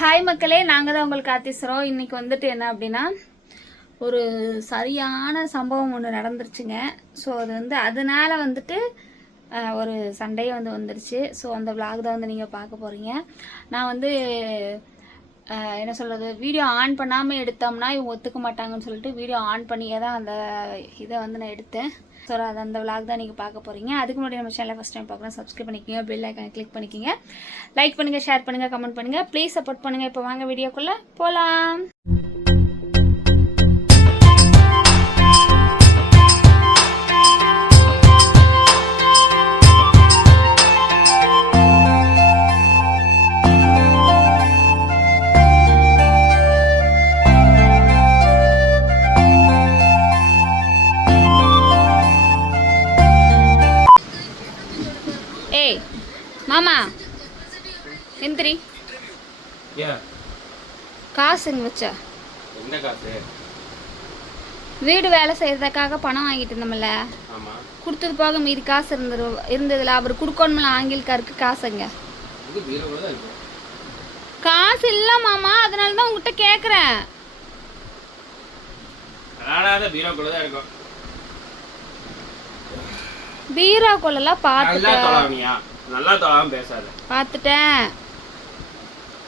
Hi மக்களே, நாங்கள் தான் உங்களுக்கு ஆத்திசுறோம். இன்றைக்கி வந்துட்டு என்ன அப்படின்னா, ஒரு சரியான சம்பவம் ஒன்று நடந்துருச்சுங்க. ஸோ அது வந்து அதனால் வந்துட்டு ஒரு சண்டையே வந்துருச்சு. ஸோ அந்த விளாக் தான் வந்து நீங்கள் பார்க்க போகிறீங்க. நான் வந்து என்ன சொல்கிறது, வீடியோ ஆன் பண்ணாமல் எடுத்தோம்னா இவங்க ஒத்துக்க மாட்டாங்கன்னு சொல்லிட்டு வீடியோ ஆன் பண்ணியே தான் அந்த இதை வந்து நான் எடுத்தேன். ஸோ அது அந்த விளாக் தான் நீங்கள் பார்க்க போகிறீங்க. அதுக்கு முன்னாடி நம்ம சேனலை ஃபஸ்ட் டைம் பார்க்குறோம், சப்ஸ்கிரைப் பண்ணிக்கோங்க, பெல் ஐக்கானை கிளிக் பண்ணிக்கோங்க, லைக் பண்ணுங்கள், ஷேர் பண்ணுங்கள், கமெண்ட் பண்ணுங்கள், ப்ளீஸ் சப்போர்ட் பண்ணுங்கள். இப்போ வாங்க வீடியோக்குள்ளே போகலாம். ஏய் மாமா எந்திரி. காசு எங்க வச்ச? என்ன காசு? வீடு வேலை செய்யறதுக்காக பணம் வாங்கிட்டு இருந்தோம்ல, கொடுத்தது போக மீதி காசு இருந்ததுல அவர் கொடுக்கணும்ல ஆங்கில்காருக்கு. காசுங்க காசு இல்ல மாமா, அதனால தான் உங்ககிட்ட கேக்குறேன். பீரோக்குள்ளலாம் பார்த்துட்டேன்.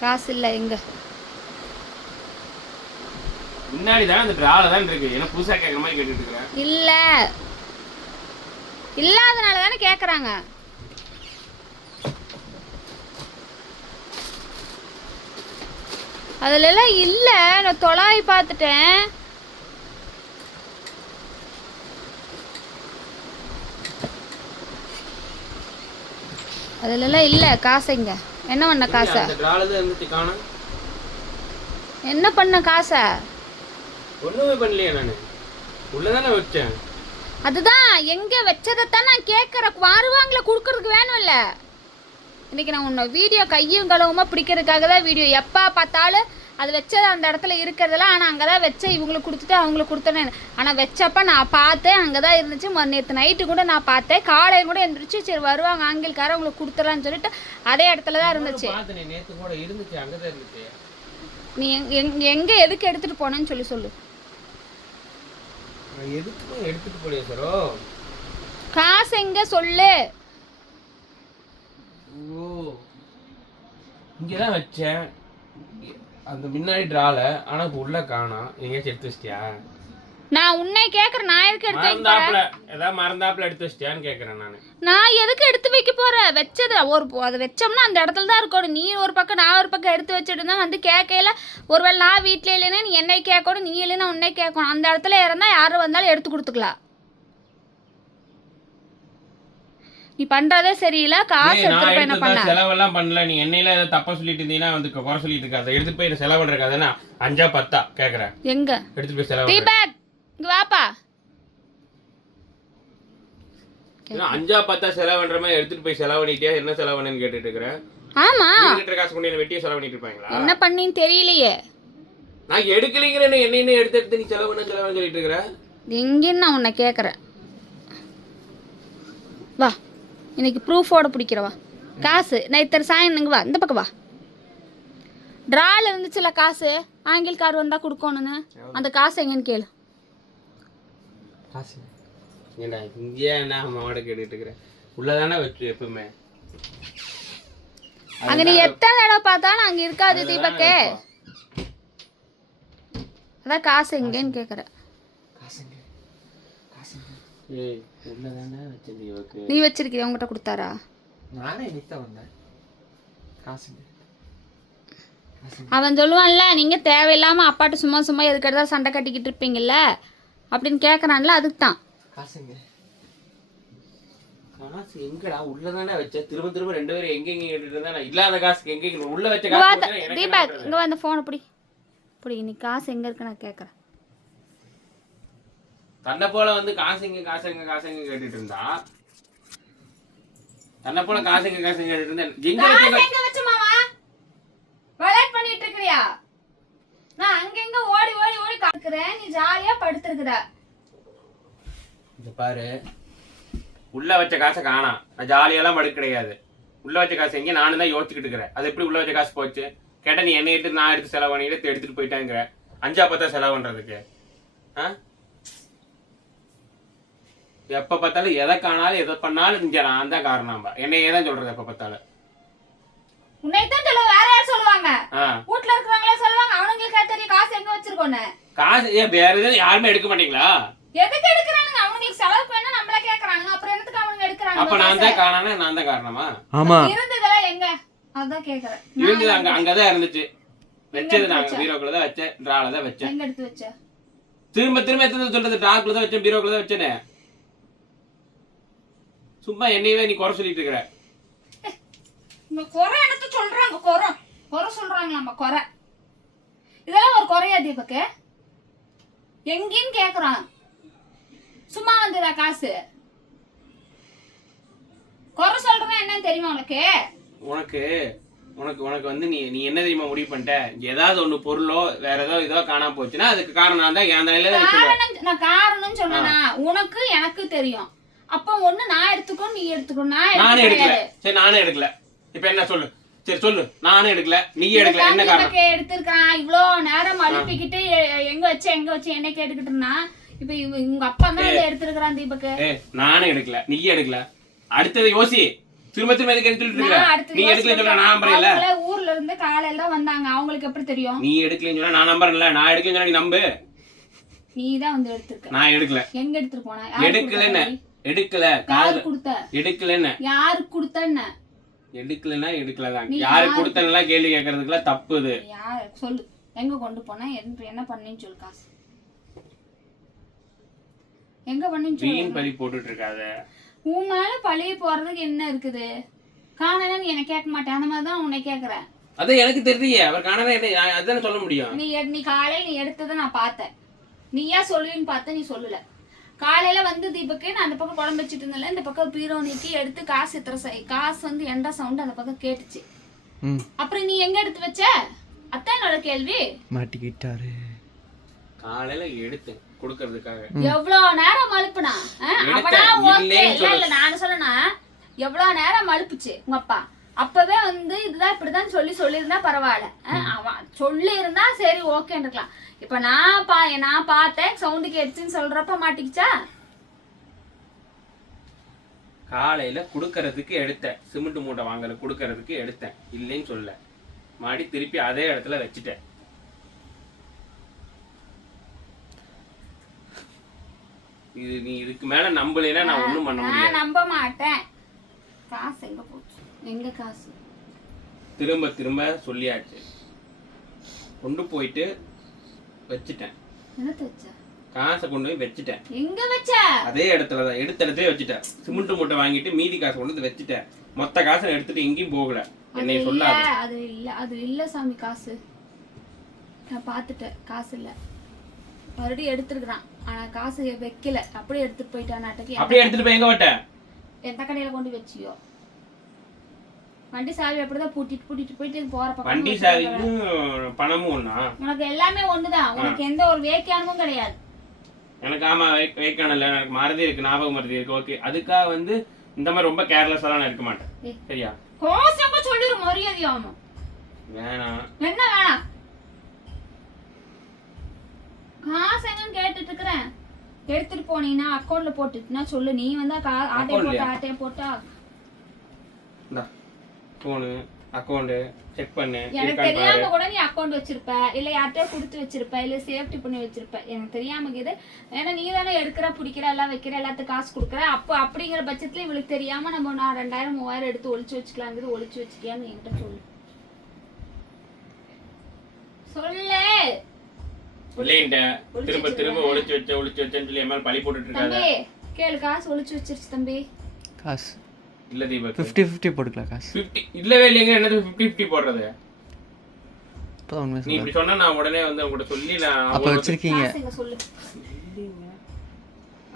காசு இல்லை எங்க? முன்னாடி தான் அந்த டிரால தான் இருக்கு. என்ன புதுசா கேக்குற மாதிரி கேட்டுட்டு இருக்கற? இல்ல இல்லாதனால தானே கேக்குறாங்க. அதுல எல்லாம் இல்ல, நான் தொலாவி பார்த்துட்டேன். அதுலலாம் இல்லை காசுங்க. என்ன பண்ண காசை? என்ன பண்ண காசை? ஒண்ணுமே பண்ணலையே, நானு உள்ளதானே வச்சேன். அதுதான் எங்க வச்சதைத்தான் நான் கேட்குறேன். வருவாங்கள கொடுக்கறதுக்கு வேணும்ல. இன்னைக்கு நான் உன்னை வீடியோ கையும் களவுமா பிடிக்கிறதுக்காக தான் வீடியோ. எப்போ பார்த்தாலும் அது வச்சது அந்த இடத்துல இருக்கிறதெல்லாம். ஆனால் அங்கே தான் வச்சேன், இவங்களுக்கு கொடுத்துட்டு அவங்களுக்கு கொடுத்தேன்னு. ஆனால் வச்சப்ப நான் பார்த்தேன், அங்கே தான் இருந்துச்சு. நேற்று நைட்டு கூட நான் பார்த்தேன், காலையில் கூட இருந்துச்சு. சரி வருவாங்க ஆங்கில்காரன் உங்களுக்கு கொடுத்துடலான்னு சொல்லிட்டு அதே இடத்துல தான் இருந்துச்சு. நீ எங்கே எதுக்கு எடுத்துகிட்டு போனேன்னு சொல்லு. காசு எங்க சொல்லு. இங்கதான் வச்சேன் அந்த முன்னாடி டிரால. ஆனா உள்ள காணோம். எங்கேயாச்சும் எடுத்து வச்சிட்டியா? நான் உன்னை கேக்குறேன். நான் எதுக்கு எடுத்து வைக்கிறேன்? ஏதாவது மறந்தாப்புல எடுத்து வச்சிட்டியான்னு கேக்குறேன் நானு. நான் எதுக்கு எடுத்து வைக்க போறேன்? வச்சது அதை வச்சோம்னா அந்த இடத்துல தான் இருக்கணும். நீ ஒரு பக்கம் நான் ஒரு பக்கம் எடுத்து வச்சுட்டு இருந்தா வந்து கேட்கல. ஒருவேளை நான் வீட்டில் இல்லைன்னா நீ என்னை கேட்கணும், நீ இல்லைன்னா உன்னை கேட்கணும். அந்த இடத்துல இருந்தா யாரும் வந்தாலும் எடுத்து கொடுத்துக்கலாம். நீ பண்றதே சரியில்லை. காசு எடுத்துட்டு போய் என்ன பண்ண? செலவெல்லாம் பண்ணல. நீ என்னையில ஏதாவது தப்பா சொல்லிட்டு இருந்தீங்கன்னா வந்து குறை சொல்லிட்டு இருக்காத. எடுத்துட்டு போய் செலவு பண்றதுக்காக 5 10 கேக்குறேன். எங்க எடுத்துட்டு போய் செலவு? தீபக் இங்க வாப்பா. 5 10 செலவு பண்ற மாதிரி எடுத்துட்டு போய் செலவு பண்ணிட்டியா? என்ன செலவு பண்ணேன்னு கேட்டுட்டு இருக்கிறேன். ஆமா, கிட்ட காசு கொண்டு வெட்டியே செலவு பண்ணிட்டு இருப்பாங்களா? என்ன பண்ணின்னு தெரியலையே. நான் எடுக்கலங்கறேன்னு என்ன எடுத்து நீ செலவு பண்ண சொல்லிட்டு இருக்கற. எங்கன்னு நான் உன்னை கேக்குறேன். வா, இன்னைக்கு ப்ரூஃபோட பிடிக்கிறவா காசு. நான் இத்தனை சாயம் இங்கே வா, இந்த பக்கம் வா. ட்ரால இருந்துச்சுல காசு, ஆங்கில் கார் வந்தா கொடுக்கணும்னு. அந்த காசு எங்கன்னு கேளு. காசு ஏண்டா இங்கே நான் மாட கேட்டுட்டு இருக்கிறேன். உள்ளதானே வச்சு எப்பவுமே. அங்க நீ எத்தனை தடவை பார்த்தாலும் அங்க இருக்காது தீபக்கே. அதான் காசு எங்கன்னு கேட்குற. நீ வச்சிருக்கிய உங்ககிட்ட கொடுத்தாரா? அவன் சொல்லுவான்ல, நீங்க தேவையில்லாம அப்பாட்ட சும்மா சும்மா எதுக்கு எடுத்தாலும் சண்டை கட்டிக்கிட்டு இருப்பீங்கல்ல அப்படின்னு கேட்கறான்ல. அதுக்கு தான் காசு எங்கடா உள்ளதானே வச்ச. திரும்ப திரும்ப 2 பேரும் எங்க கேட்டுட்டு இருந்தா இல்லாத காசுக்கு எங்க உள்ள வச்ச காசு. தீபக் இங்க வந்து போனை பிடி. நீ காசு எங்க இருக்கு நான் கேட்கறேன். தன்னை போல வந்து காசுங்க கேட்டுட்டு இருந்தா, தன்னை போல காசுங்க கேட்டுட்டு இருந்தா எங்க வச்ச மாமா வளைட் பண்ணிட்டு இருக்கறியா? நான் அங்க ஓடி காக்குறேன், நீ ஜாலியா படுத்துறக்குற. இந்த பாரு, உள்ள வச்ச காசை காணாம். நான் ஜாலியெல்லாம் படுக்க கிடையாது. உள்ள வச்ச காசு எங்கே நானும் தான் யோசிச்சுக்கிட்டு இருக்கிறேன். அது எப்படி உள்ள வச்ச காசு போச்சு? கேட்டா நீ என்ன எடுத்து நான் எடுத்து செலவு பண்ணிட்டு எடுத்துட்டு போயிட்டாங்கிற. 5 10 செலவு பண்றதுக்கு எப்ப பார்த்தாலும் எதை காணாலும் எதை பண்ணாலும் இங்க நான் தான் காரணம். என்னையே தான் சொல்றது எப்ப பார்த்தாலும். உன்னைத்தான் சொல்ல வேற யார் சொல்லுவாங்க? வீட்ல இருக்கறவங்களே சொல்லுவாங்க. அவங்களுக்கு தெரியும் காசு எங்க வச்சிருக்கோன்னு. காசு வேற எதுவும் யாருமே எடுக்க மாட்டீங்களா? எதுக்கு எடுக்கறானுங்க? அவங்களுக்கு செலவுக்கு வேணா நம்மள கேக்குறாங்க. அப்புறம் எதுக்கு அவங்க எடுக்கறாங்க? அப்ப நான் தான் காரணமா? நான் தான் காரணமா? ஆமா. இருந்ததெல்லாம் எங்க? அதான் கேக்குறேன். இருந்தது அங்க தான் இருந்துச்சு. வெச்சது நான் பீரோக்குள்ள தான் வச்சேன். டிரால தான் வச்சேன். எங்க எடுத்து வச்ச? திரும்ப எத்தனை சொல்றது? டிராக்குள்ள தான் வச்சேன், பீரோக்குள்ள தான் வச்சேனே. சும்மா என்னையவே நீ குறை சொல்லிட்டு இருக்கற. இந்த குறை எடுத்து சொல்றாங்க. குறை சொல்றாங்க. நம்ம குறை இதெல்லாம் ஒரு குறையா தீபக்கு? எங்கன்னு கேக்குறான். சும்மா வந்துடா காசு. குறை சொல்றேன் என்னன்னு தெரியுமா உனக்கு? உனக்கு வந்து நீ என்ன தெரியுமா முடிவு பண்ணிட்ட? ஏதாவது ஒண்ணு பொருளோ வேற ஏதோ இதோ காணாம போச்சுன்னா அதுக்கு காரணம் தான் என் தலையில. நான் காரணம் சொன்னா உனக்கு எனக்கு தெரியும். அப்ப ஒண்ணு நான் எடுத்துக்கோ, நீ எடுத்துக்கோ. நானே எடுக்கல. சரி நானே எடுக்கல. இப்ப என்ன சொல்லு? சரி சொல்லு. நானே எடுக்கல, நீ எடுக்கல, என்ன காரணம்? எடுத்திருக்கான். இவ்ளோ நேரம் அழுப்பிக்கிட்டு எங்க வச்சு என்ன கேட்டுக்கிட்டு இருந்தா, இப்ப உங்க அப்பா தான் எடுத்திருக்கான் தீபக்கு. நானே எடுக்கல, நீ எடுக்கல. அடுத்தது யோசி. திரும்ப எதுக்கு எடுத்துட்டு இருக்க? நீ எடுக்கல சொல்ற நான் நம்பறேன்ல. ஊர்ல இருந்து காலையில தான் வந்தாங்க. அவங்களுக்கு எப்படி தெரியும்? நீ எடுக்கலன்னு சொன்னா நான் நம்பறேன்ல. நான் எடுக்கலன்னு சொன்னா நீ நம்பு. நீ தான் வந்து எடுத்திருக்க. நான் எடுக்கல. எங்க எடுத்துட்டு போன? எடுக்கலன்னு. எடுக்கல. காது கொடுத்த. எடுக்கலன்னு. யாருக்கு கொடுத்தன்னு? எடுக்கலன்னா எடுக்கலதான். யாருக்கு கொடுத்தனலாம் கேள்வி கேக்குறதுக்குலாம் தப்பு இது. யார் சொல்லு. எங்க கொண்டு போன? என்ன பண்ணேன்னு சொல்லு. காசு எங்க பண்ணேன்னு சொல்லு. வீண் பழி போட்டுட்டு இருக்காத. உன் மேல பழிய போறதுக்கு என்ன இருக்குது? காணலன்னு என்ன கேட்க மாட்டேன். அந்த மாதிரி தான் உன்னை கேக்குறேன். அதான் எனக்கு தெரியலையே. அவர் காணல அதானே சொல்ல முடியும். நீ காலையில நீ எடுத்ததை நான் பார்த்தேன். நீயா சொல்லுன்னு பார்த்த, நீ சொல்லல. காலையில வந்து தீபக்கு நான் அந்த பக்கம் குழம்பு வச்சுட்டு இருந்தேன்ல, இந்த பக்கம் பீரோ நீக்கி எடுத்து காசு வந்து எண்டா சவுண்ட் அந்த பக்கம் கேட்டுச்சு. அப்புறம் நீ எங்க எடுத்து வச்ச? அதான் என்னோட கேள்வி. மாட்டிக்கிட்டாரு. காலையில எடுத்து கொடுக்கறதுக்காக எவ்வளவு நேரம் மழுப்புனா? அவனா ஓகே இல்ல நான் சொல்லனா எவ்வளவு நேரம் மழுப்புச்சு உங்க அப்பா. அப்பவே வந்து இதுதான் இப்படிதான் சொல்லியிருந்தா பரவாயில்ல. அவன் சொல்லி இருந்தா சரி ஓகேன்னு இருக்கலாம். இப்ப நான் பார்த்தேன் சவுண்டு கேட்டுச்சுன்னு சொல்றப்ப மாட்டிக்கிச்சா? காலையில குடுக்கறதுக்கு எடுத்தேன். சிமெண்ட் மூட்டை வாங்குற குடுக்கறதுக்கு எடுத்தேன். இல்லைன்னு சொல்ல மாடி திருப்பி அதே இடத்துல வச்சுட்டேன். இது நீ இதுக்கு மேல நம்பலைன்னா நான் ஒண்ணும் பண்ண முடியாது. நான் நம்ப மாட்டேன். காசு எங்க போச்சு? எங்க காசு? திரும்ப சொல்லியாச்சு. கொண்டு போயிட்டு வச்சுட்டேன். என்னத்த வச்ச? காசை கொண்டு போய் வச்சுட்டேன். எங்க வச்ச? அதே இடத்துல தான் எடுத்த இடத்துல வச்சுட்டேன். சிமெண்ட் மூட்டை வாங்கிட்டு மீதி காசு கொண்டு வந்து வச்சுட்டேன். மொத்த காசை எடுத்துட்டு எங்கேயும் போகல. என்னை சொல்லாத. அது இல்ல சாமி. காசு நான் பாத்துட்டேன். காசு இல்ல. மறுபடியும் எடுத்துருக்கான். ஆனா காசு வைக்கல. அப்படியே எடுத்துட்டு போயிட்டான். அப்படியே எடுத்துட்டு போய் எங்க வட்ட? எந்த கடையில கொண்டு வச்சியோ? வண்டி சாவி அப்படிதான் பூட்டிட்டு போயிட்டு போறப்ப. வண்டி சாவி பணமும் ஒண்ணா? உனக்கு எல்லாமே ஒண்ணுதான். உனக்கு எந்த ஒரு வேக்கியானமும் கிடையாது. எனக்கு ஆமா வேக்கான இல்ல. எனக்கு மறதி இருக்கு, ஞாபகம் மறதி இருக்கு. ஓகே, அதுக்காக வந்து இந்த மாதிரி ரொம்ப கேர்லெஸ்ஸா நான் இருக்க மாட்டேன். சரியா? கோசமா சொல்லிரு மரியாதையாம. வேணாம். என்ன வேணாம்? காசு எங்கன்னு கேட்டுட்டு இருக்கிறேன். எடுத்துட்டு போனீங்கன்னா அக்கௌண்ட்ல போட்டுட்டுனா சொல்லு. நீ வந்து ஆட்டே போட்டா போனு அக்கௌண்ட் செக் பண்ணு. எனக்கு தெரியாம கூட நீ அக்கௌண்ட் வச்சிருப்ப, இல்ல யார்கிட்டயோ கொடுத்து வச்சிருப்ப, இல்ல சேஃப்டி பண்ணி வச்சிருப்ப. எனக்கு தெரியாம இருக்குது. ஏன்னா நீ தானே எடுக்கிற, பிடிக்கிற, எல்லாம் வைக்கிற, எல்லாத்துக்கும் காசு கொடுக்குற. அப்போ அப்படிங்கிற பட்சத்துல இவளுக்கு தெரியாம நம்ம 2000 3000 எடுத்து ஒளிச்சு வச்சுக்கலாங்கிறது. ஒளிச்சு வச்சுக்கியான்னு என்கிட்ட சொல்லு. திரும்ப ஒளிச்சு வச்சேன்னு சொல்லி என் மேல பழி போட்டுட்டு இருக்காங்க. கேளு. காசு ஒளிச்சு வச்சிருச்சு தம்பி. காசு இல்ல தீபக் 50-50 போட்டுக்கலாம். காசு 50 இல்லவே இல்லைங்க. என்னது 50-50 போடுறது? அப்பதான் உண்மை நீ இப்படி சொன்னா நான் உடனே வந்து உங்ககிட்ட சொல்லி நான் அப்ப வச்சிருக்கீங்க. சொல்லு.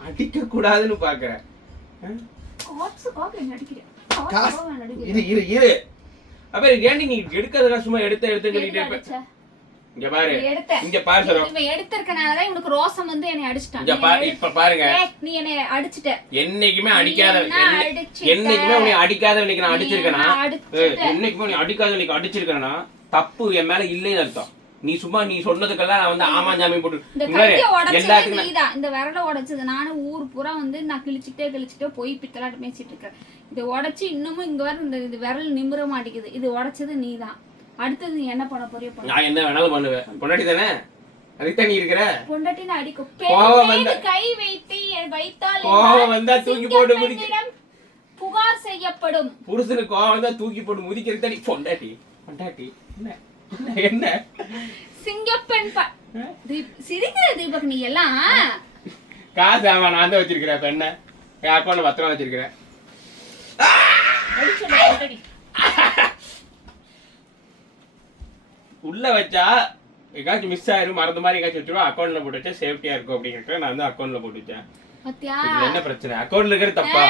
அடிக்க கூடாதுன்னு பாக்குறேன். இரு அப்ப ஏன்டி நீ எடுக்கிறதுல சும்மா எடுத்து சொல்லிட்டே இருப்ப. இங்க பாரு, இங்க பாரு சரோ. இவன் எடுத்துர்க்கனால தான் இவனுக்கு ரோசம் வந்து என்னை அடிச்சிட்டான். இங்க பாரு, இப்ப பாருங்க. நீ என்னை அடிச்சிட்ட. என்னைக்குமே அடிக்காத, என்னைக்குமே உன்னை அடிக்காத இன்னைக்கு நான் அடிச்சிருக்கேனா? என்னைக்குமே உன்னை அடிக்காத இன்னைக்கு அடிச்சிருக்கேனா? தப்பு என் மேல இல்லைன்னு அர்த்தம். நீ சும்மா நீ சொன்னதுக்கெல்லாம் நான் வந்து ஆமா ஜாமீன் போட்டு இந்த இங்க பாரு, கையை உடைச்சது எல்லாத்துக்கும் நீதான். இந்த விரலை உடைச்சது நானும் ஊர் பூரா வந்து நான் கிழிச்சுட்டே போய் பித்தலாட்டு பேசிட்டு இருக்கேன். இதை உடைச்சு இன்னமும் இங்க வர இந்த இது விரல் நிமிர மாட்டேங்குது. இது உடைச்சது நீதான். அடுத்தது நீ என்ன பண்ண போறியோ பண்ணு. நான் என்ன வேணாலும் பண்ணுவேன். பொண்டாட்டி தானே, அதுக்கு நீ இருக்கிற. பொண்டாட்டின்னு அடிக்கும். கோவம் வந்தா கை வைத்து வைத்தால் கோவம் வந்தா தூக்கி போட்டு முதிக்க, பெண்ணிடம் புகார் செய்யப்படும். புருஷனுக்கு கோவம் வந்தா தூக்கி போட்டு முதிக்கிறது தடி. பொண்டாட்டி பொண்டாட்டி என்ன என்ன சிங்கப்பெண் சிரிக்கிற தீபக் நீ எல்லாம். காசு ஆமா நான் தான் வச்சிருக்கிறேன். இப்ப என்ன என் அக்கௌண்ட்ல பத்திரம் வச்சிருக்கிறேன். உள்ள வச்சா எங்காச்சும் மிஸ் ஆயிரும், மறந்த மாதிரி எங்காச்சும் வச்சிருவோம். அக்கௌண்ட்ல போட்டு வச்சா சேஃப்டியா இருக்கும் அப்படிங்கிறத நான் வந்து அக்கௌண்ட்ல போட்டு வச்சேன். பாத்தியா இதுல என்ன பிரச்சனை? அக்கௌண்ட்ல இருக்கிறது தப்பா?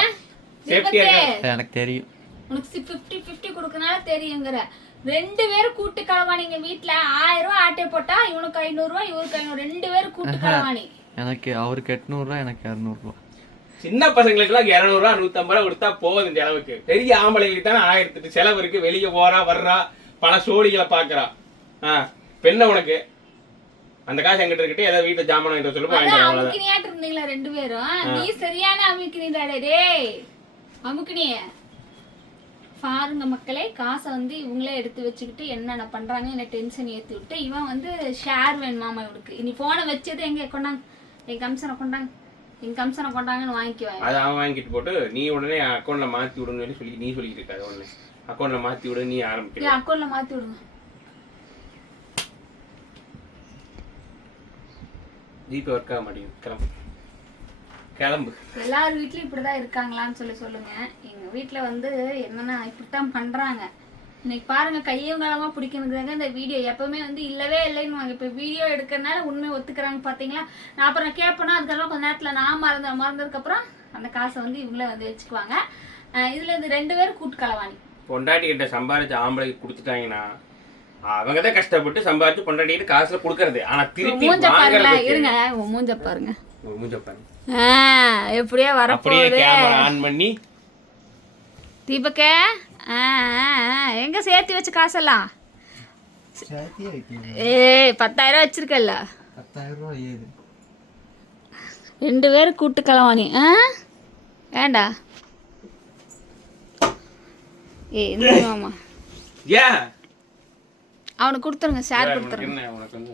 சேஃப்டியா இருக்கு. எனக்கு தெரியும். உனக்கு 50-50 கொடுக்கனால தெரியுங்கிற. 2 பேரும் கூட்டு களவாணிங்க வீட்டுல. 1000 ரூபாய் ஆட்டை போட்டா இவனுக்கு 500 ரூபாய் இவருக்கு 500, 2 பேரும் கூட்டு களவாணி. எனக்கு அவருக்கு 800 ரூபா, எனக்கு 200 ரூபா. சின்ன பசங்களுக்கு எல்லாம் 200 ரூபா 150 ரூபா கொடுத்தா போகுது இந்த அளவுக்கு. பெரிய ஆம்பளைங்களுக்கு தானே 1008 செலவு இருக்கு. வெளியே போறா வர்றா, பல சோழிகளை பாக்குறா. பெண்ண உனக்கு அந்த காசு எங்கிட்ட இருக்கட்டும், ஏதாவது வீட்டுல ஜாமான் வாங்கிட்டு சொல்லுங்க வாங்கிட்டு. அமுக்கினியாட்டு இருந்தீங்களா 2 பேரும்? நீ சரியான அமுக்கினிடாடே டேய். அமுக்கினிய பாருங்க மக்களே, காசை வந்து இவங்களே எடுத்து வச்சுக்கிட்டு என்னென்ன பண்றாங்க, என்ன டென்ஷன் ஏற்றி விட்டு. இவன் வந்து ஷேர் வேணுமாமா இவனுக்கு. இனி போனை வச்சது எங்க கொண்டாங்க, என் கம்சனை கொண்டாங்க, என் கம்சனை கொண்டாங்கன்னு வாங்கிக்குவாங்க. அதை அவன் வாங்கிட்டு போட்டு நீ உடனே அக்கௌண்ட்ல மாத்தி விடுன்னு சொல்லி நீ சொல்லிட்டு இருக்காது. உடனே அக்கௌண்ட்ல மாத்தி விடு நீ ஆரம்பிக்கிற. அக்கௌண்ட்ல மாத்தி விடுங்க. ஜிபே ஒர்க் ஆக மாட்டேங்குது. கிளம்பு கிளம்பு. எல்லார் வீட்லயும் இப்படிதான் இருக்காங்களான்னு சொல்லுங்க. எங்க வீட்டுல வந்து என்னன்னா இப்படித்தான் பண்றாங்க. இன்னைக்கு பாருங்க கையும் காலமா பிடிக்கணுங்கிறாங்க. இந்த வீடியோ எப்பவுமே வந்து இல்லவே இல்லைன்னு வாங்க. இப்ப வீடியோ எடுக்கிறதுனால உண்மை ஒத்துக்கிறாங்க பாத்தீங்களா. நான் அப்புறம் கேட்பேன்னா அதுக்கப்புறம் கொஞ்ச நேரத்துல நான் மறந்ததுக்கு அப்புறம் அந்த காசை வந்து இவங்களே வந்து வச்சுக்குவாங்க. இதுல இந்த 2 பேரும் கூட்டு களவாணி. பொண்டாட்டி கிட்ட சம்பாரிச்சு ஆம்பளைக்கு கொடுத்துட்டாங்கன்னா அவங்க தான் கஷ்டப்பட்டு சம்பாரிச்சு பொண்டாட்டி கிட்ட காசுல கொடுக்கறது. ஆனா திருப்பி மூஞ்ச பாருங்க, இருங்க மூஞ்ச பாருங்க, மூஞ்ச பாருங்க. எப்படியே வரப்போகுது. கேமரா ஆன் பண்ணி தீபக்க எங்க சேர்த்து வச்ச காசெல்லாம்? ஏய் 10,000 வச்சிருக்கல்ல. 10,000 ரூபா ஏது? 2 பேரும் கூட்டு களவாணி. ஏண்டா ஏய் இந்த மாமா அவனுக்கு கொடுத்துருங்க, ஷேர் கொடுத்துருங்க. உனக்கு வந்து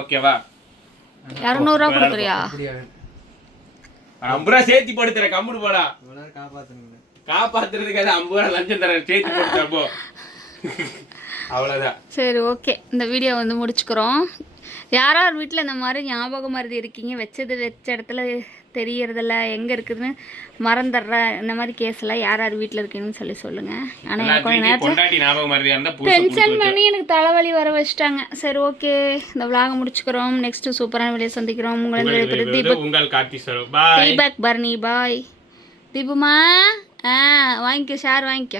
ஓகேவா? 200 ரூபா கொடுக்குறியா? 50 ரூபா சேர்த்தி போட்டு தரேன். கம்முடு போடா. காப்பாத்துறதுக்கு 50 ரூபா லஞ்சம் தரேன், சேர்த்தி போட்டுப்போ. அவ்வளோதான். சரி ஓகே, இந்த வீடியோ வந்து முடிச்சுக்கிறோம். யாரார் வீட்டில் இந்த மாதிரி ஞாபகம் மருதி இருக்கீங்க, வச்ச இடத்துல தெரியறதில்ல, எங்கே இருக்குதுன்னு மறந்துடுற இந்த மாதிரி கேஸ்லாம் யார் வீட்டில் இருக்கீங்கன்னு சொல்லுங்க. ஆனால் எனக்கு கொஞ்சம் நேரத்தில் டென்ஷன் பண்ணி எனக்கு தலைவலி வர வச்சுட்டாங்க. சரி ஓகே, இந்த விளாக முடிச்சுக்கிறோம். நெக்ஸ்ட் சூப்பரான வீடியோ சந்திக்கிறோம். தீபக் பர்னி பாய். தீபுமா வாங்கிக்க, ஷேர் வாங்கிக்க.